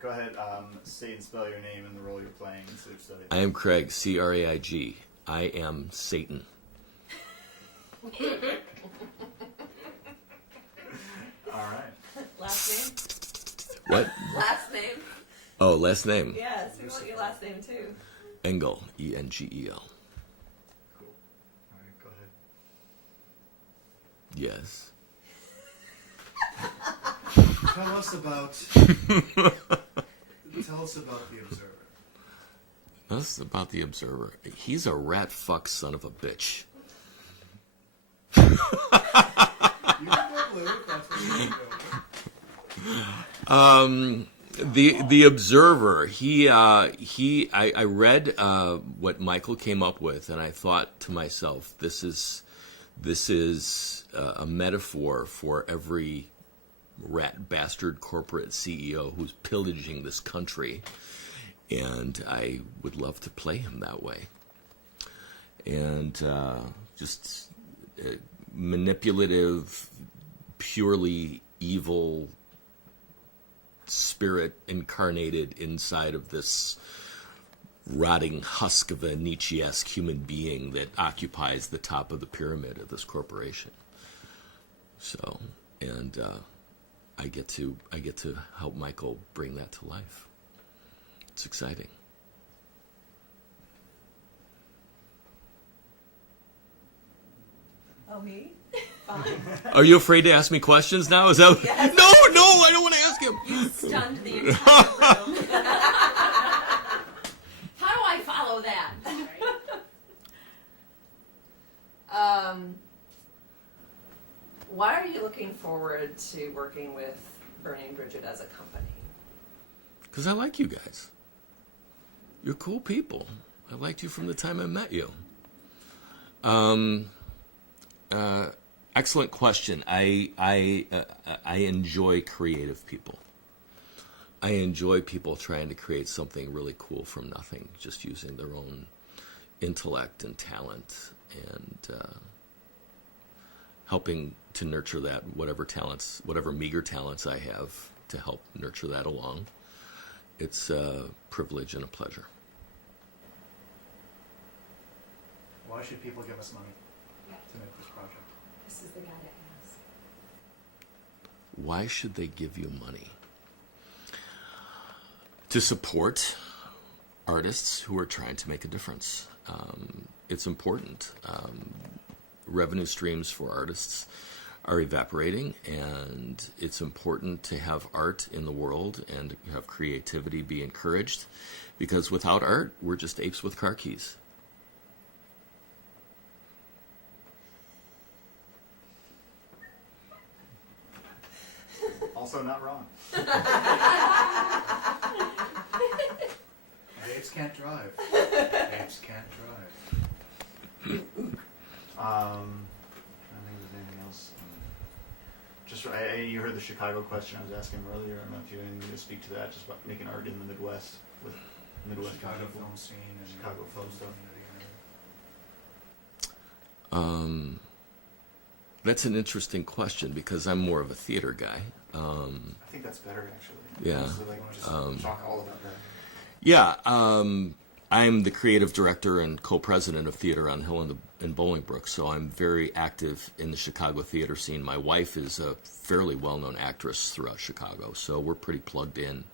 Go ahead, say and spell your name and the role you're playing instead of studying. I am Craig, C-R-A-I-G. I am Satan. All right. Last name? What? Last name? Oh, last name. Yes, we want your last name too. Engel, E-N-G-E-L. Cool. All right, go ahead. Yes. Tell us about the Observer. That's about the Observer. He's a rat fuck son of a bitch. You can go blue if that's what you want to go. The Observer. I read what Michael came up with, and I thought to myself, this is a metaphor for every rat bastard corporate CEO who's pillaging this country, and I would love to play him that way. And just manipulative, purely evil spirit incarnated inside of this rotting husk of a Nietzsche-esque human being that occupies the top of the pyramid of this corporation. So, and I get to help Michael bring that to life. It's exciting. Oh, me? Fine. Are you afraid to ask me questions now? Is that Yes. No, I don't want to ask him. You stunned the entire room. How do I follow that? Why are you looking forward to working with Burning Brigid as a company? Because I like you guys. You're cool people. I liked you from the time I met you. Excellent question. I enjoy creative people. I enjoy people trying to create something really cool from nothing, just using their own intellect and talent, and helping to nurture that, whatever meager talents I have to help nurture that along. It's a privilege and a pleasure. Why should people give us money to make this project? This is the guy to ask. Why should they give you money? To support artists who are trying to make a difference. It's important. Revenue streams for artists are evaporating, and it's important to have art in the world and have creativity be encouraged, because without art, we're just apes with car keys. Also not wrong. Apes can't drive. Apes can't drive. I think there's anything else. You heard the Chicago question I was asking him earlier. I don't know if you have anything to speak to that, just about making art in the Midwest with Midwest Chicago people. film scene and Chicago film stuff. That's an interesting question, because I'm more of a theater guy. I think that's better, actually. Yeah. So, just talk all about that. Yeah, I'm the creative director and co-president of Theater on Hill in Bolingbrook, so I'm very active in the Chicago theater scene. My wife is a fairly well-known actress throughout Chicago, so we're pretty plugged in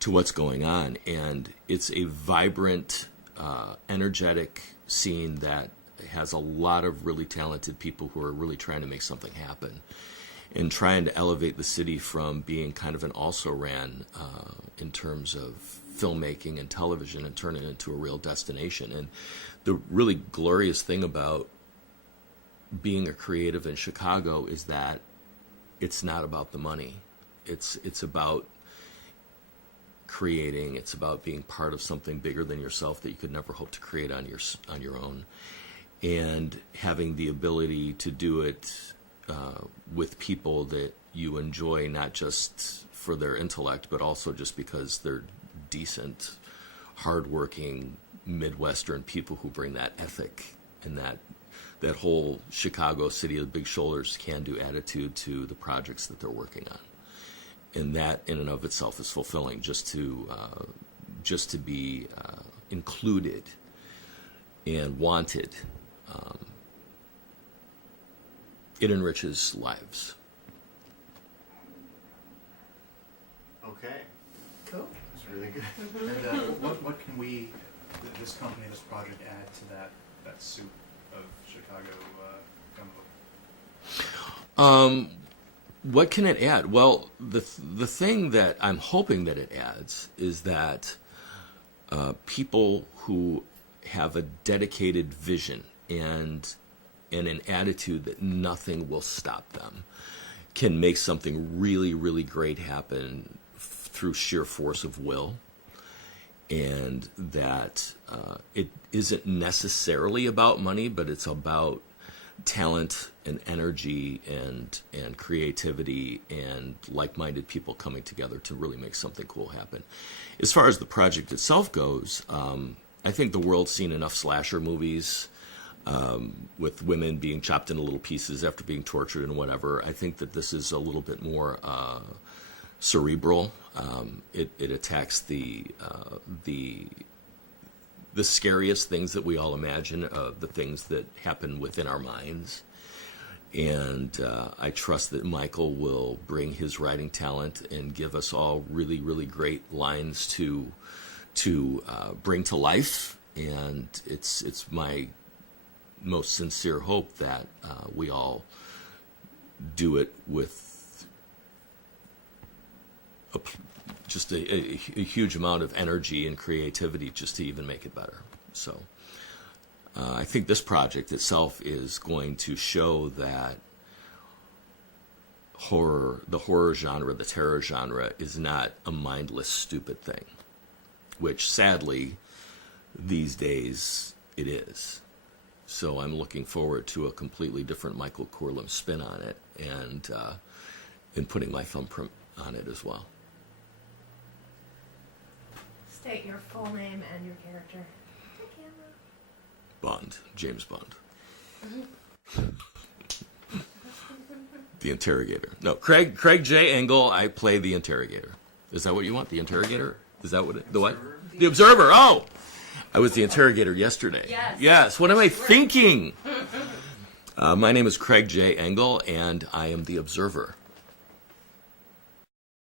to what's going on. And it's a vibrant, energetic scene that has a lot of really talented people who are really trying to make something happen and trying to elevate the city from being kind of an also-ran in terms of filmmaking and television and turn it into a real destination. And the really glorious thing about being a creative in Chicago is that it's not about the money. It's about creating. It's about being part of something bigger than yourself that you could never hope to create on your own, and having the ability to do it with people that you enjoy, not just for their intellect, but also just because they're decent, hardworking Midwestern people who bring that ethic and that whole Chicago city of the big shoulders can-do attitude to the projects that they're working on. and that in and of itself is fulfilling. Just to be included and wanted, it enriches lives. Okay, Cool. that's really good. And what can we, this company, this project, add to that soup of Chicago gumbo? What can it add? Well, the thing that I'm hoping that it adds is that people who have a dedicated vision and an attitude that nothing will stop them can make something really, really great happen through sheer force of will, and that it isn't necessarily about money, but it's about talent and energy and creativity and like-minded people coming together to really make something cool happen. As far as the project itself goes, I think the world's seen enough slasher movies with women being chopped into little pieces after being tortured and whatever. I think that this is a little bit more cerebral. It attacks the scariest things that we all imagine, the things that happen within our minds. And I trust that Michael will bring his writing talent and give us all really, really great lines to bring to life. And it's my most sincere hope that we all do it with just a huge amount of energy and creativity just to even make it better. So I think this project itself is going to show that the horror genre, the terror genre, is not a mindless, stupid thing, which sadly these days it is. So I'm looking forward to a completely different Michael Corlum spin on it, and in putting my thumbprint on it as well. State your full name and your character. The camera. Bond, James Bond. The interrogator. No, Craig J. Engel. I play the interrogator. Is that what you want? The interrogator? Is that what it? The what? The observer. Oh, I was the interrogator yesterday. Yes. What am I thinking? My name is Craig J. Engel, and I am the observer.